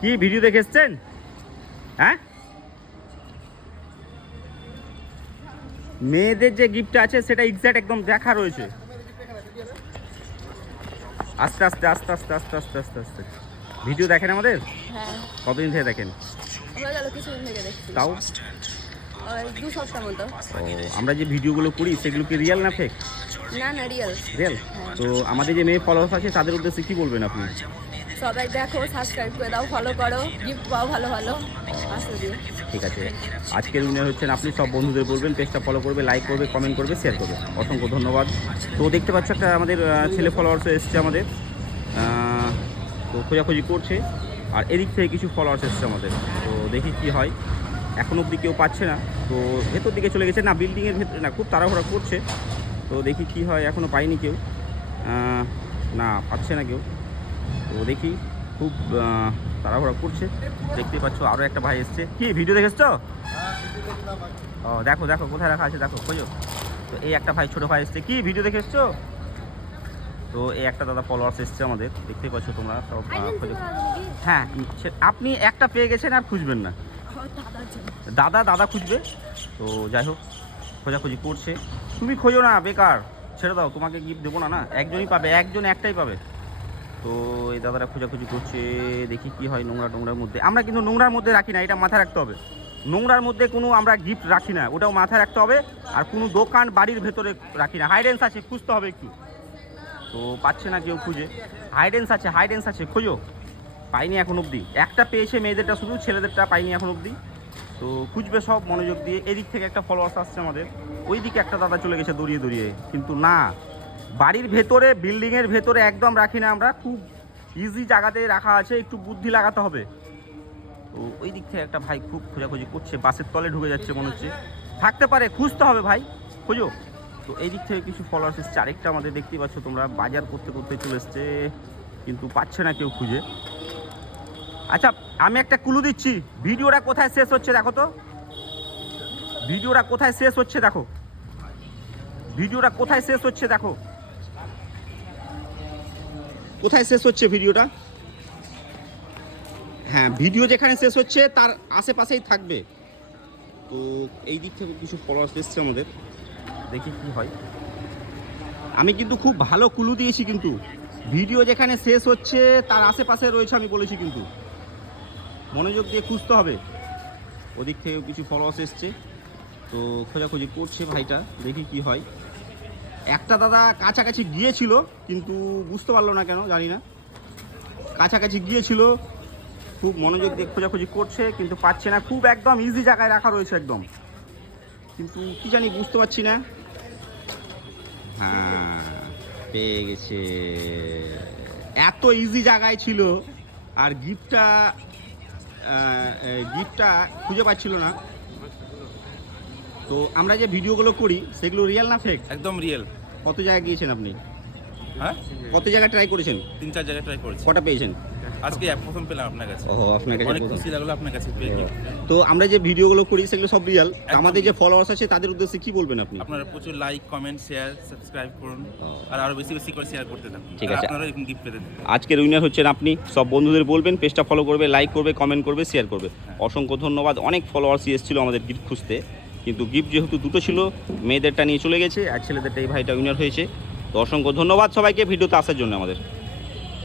কি ভিডিও দেখে এসছেন? হ্যাঁ? মেয়েদের যে গিফট আছে সেটা এক্স্যাক্ট একদম দেখা রয়েছে। আস্তে আস্তে আস্তে আস্তে আস্তে আস্তে আস্তে আস্তে। ভিডিও দেখেন আমাদের? হ্যাঁ। কতদিন থেকে দেখেন। হয়ে তাও? আমরা যে ভিডিওগুলো করি সেগুলো কি রিয়েল না ফেক না না রিয়েল রিয়েল তো আমাদের যে মেয়ে ফলোয়ার্স আছে তাদের উদ্দেশ্যে কি বলবেন আপনি? সবাই দেখো সাবস্ক্রাইব করে দাও ফলো করো গিফট পাও ভালো ভালো। ঠিক আছে। আজকের উইনার হচ্ছেন আপনি, সব বন্ধুদের বলবেন পেজটা ফলো করবে লাইক করবে কমেন্ট করবে শেয়ার করবে। অসংখ্য ধন্যবাদ। তো দেখতে পাচ্ছ একটা আমাদের ছেলে ফলোয়ার্স এসছে আমাদের। তো খোঁজাখুঁজি করছে, আর এদিক থেকে কিছু ফলোয়ার্স এসছে আমাদের। তো দেখি কি হয়। এখন অবধি কেউ পাচ্ছে না। তো ভেতর দিকে চলে গেছে। না বিল্ডিংয়ের ভেতরে না, খুব তাড়াহুড়া করছে। তো দেখি কি হয় এখনও পাইনি কেউ। না, পাচ্ছে না কেউ। তো দেখি খুব তাড়াহুড়া করছে। দেখতে পাচ্ছ আরও একটা ভাই এসছে। কি ভিডিও দেখেছ? ও দেখো দেখো কোথায় রাখা আছে দেখো খোঁজো। তো এই একটা ভাই ছোটো ভাই এসছে। কি ভিডিও দেখে এসছো? তো এই একটা দাদা ফলোয়ার্স এসছে আমাদের। দেখতে পাচ্ছ তোমরা সব হ্যাঁ আপনি একটা পেয়ে গেছেন আর খুঁজবেন না। দাদা দাদা খুঁজবে। তো যাই হোক খোঁজাখুঁজি করছে। তুমি খোঁজো না বেকার। ছেড়ে দাও তোমাকে গিফট দেবো না না। একজনই পাবে একজন একটাই পাবে। তো এই দাদারা খোঁজাখুঁজি করছে, দেখি কি হয় নোংরা টোংরার মধ্যে। আমরা কিন্তু নোংরার মধ্যে রাখি না, এটা মাথায় রাখতে হবে। নোংরার মধ্যে কোনো আমরা গিফট রাখি না, ওটাও মাথায় রাখতে হবে। আর কোনো দোকান বাড়ির ভেতরে রাখি না। হাইডেন্স আছে খুঁজতে হবে একটু। তো পাচ্ছে না কেউ খুঁজে। হাইডেন্স আছে হাইডেন্স আছে খোঁজো। পাইনি এখন অবধি। একটা পেয়েছে মেয়েদেরটা শুধু, ছেলেদেরটা পাইনি এখন অবধি। তো খুঁজবে সব মনোযোগ দিয়ে। এদিক থেকে একটা ফলোয়ার্স আসছে আমাদের। ওই দিকে একটা দাদা চলে গেছে দড়িয়ে দড়িয়ে। কিন্তু না বাড়ির ভেতরে, বিল্ডিংয়ের ভেতরে একদম রাখি না আমরা। খুব ইজি জায়গাতে রাখা আছে, একটু বুদ্ধি লাগাতে হবে। তো ওই দিক থেকে একটা ভাই খুব খোঁজাখুঁজি করছে, বাসের তলে ঢুকে যাচ্ছে মনে হচ্ছে। থাকতে পারে, খুঁজতে হবে ভাই, খোঁজো। তো এই দিক থেকে কিছু ফলোয়ার্স এসছে, আরেকটা আমাদের দেখতেই পাচ্ছ তোমরা, বাজার করতে করতে চলে এসছে, কিন্তু পাচ্ছে না কেউ খুঁজে। আচ্ছা আমি একটা কুলু দিচ্ছি, ভিডিওটা কোথায় শেষ হচ্ছে দেখো তো? ভিডিওটা কোথায় শেষ হচ্ছে দেখো? ভিডিওটা কোথায় শেষ হচ্ছে দেখো? কোথায় শেষ হচ্ছে ভিডিওটা? হ্যাঁ ভিডিও যেখানে শেষ হচ্ছে, তার আশেপাশেই থাকবে। তো এই দিক থেকে কিছু ফলোয়ার্স এসছে আমাদের। দেখি কি হয়। আমি কিন্তু খুব ভালো কুলু দিয়েছি কিন্তু। ভিডিও যেখানে শেষ হচ্ছে, তার আশেপাশে রয়েছে আমি বলেছি কিন্তু। মনোযোগ দিয়ে খুঁজতে হবে। ওদিক থেকে কিছু ফলোয়ার্স এসছে। তো খোঁজাখুঁজি করছে ভাইটা, দেখি কি হয়। একটা দাদা কাছাকাছি গিয়েছিল কিন্তু বুঝতে পারল না কেন জানি না। কাছাকাছি গিয়েছিল খুব মনোযোগ দিয়ে খোঁজাখুঁজি করছে কিন্তু পাচ্ছে না। খুব একদম ইজি জায়গায় রাখা রয়েছে একদম। কিন্তু কি জানি বুঝতে পারছি না। হ্যাঁ পেয়ে গেছে। এত ইজি জায়গায় ছিল আর গিফটটা গিফটটা খুঁজে পাচ্ছিল না। তো আমরা যে ভিডিওগুলো করি সেগুলো রিয়েল না ফেক একদম রিয়েল কত জায়গায় গিয়েছেন আপনি? হ্যাঁ? কত জায়গায় ট্রাই করেছেন? তিন চার জায়গায় ট্রাই করেছি। কটা পেয়েছেন? আজকে প্রথম পেলাম আপনার কাছে। ও আপনার কাছে অনেক খুশি লাগল আপনার কাছে পেয়ে তো আমরা যে ভিডিওগুলো করি সেগুলো সব রিয়েল। আমাদের যে ফলোয়ার্স আছে তাদের উদ্দেশ্যে কি বলবেন আপনি? আপনারা প্রচুর লাইক কমেন্ট শেয়ার সাবস্ক্রাইব করুন। আর আরও বেশি বেশি করে শেয়ার করতে থাকুন। ঠিক আছে। আপনারা এরকম গিফট পেতে আজকের উইনার হচ্ছেন আপনি। সব বন্ধুদের বলবেন পেজটা ফলো করবে লাইক করবে কমেন্ট করবে শেয়ার করবে। হ্যাঁ। অসংখ্য ধন্যবাদ। অনেক ফলোয়ার্স এসেছিল আমাদের গিফট খুঁজতে। কিন্তু গিফট যেহেতু দুটো ছিল, মেয়েদেরটা নিয়ে চলে গেছে, আর ছেলেদেরটা এই ভাইটা উইনার হয়েছে। তো অসংখ্য ধন্যবাদ সবাইকে ভিডিওতে আসার জন্য আমাদের।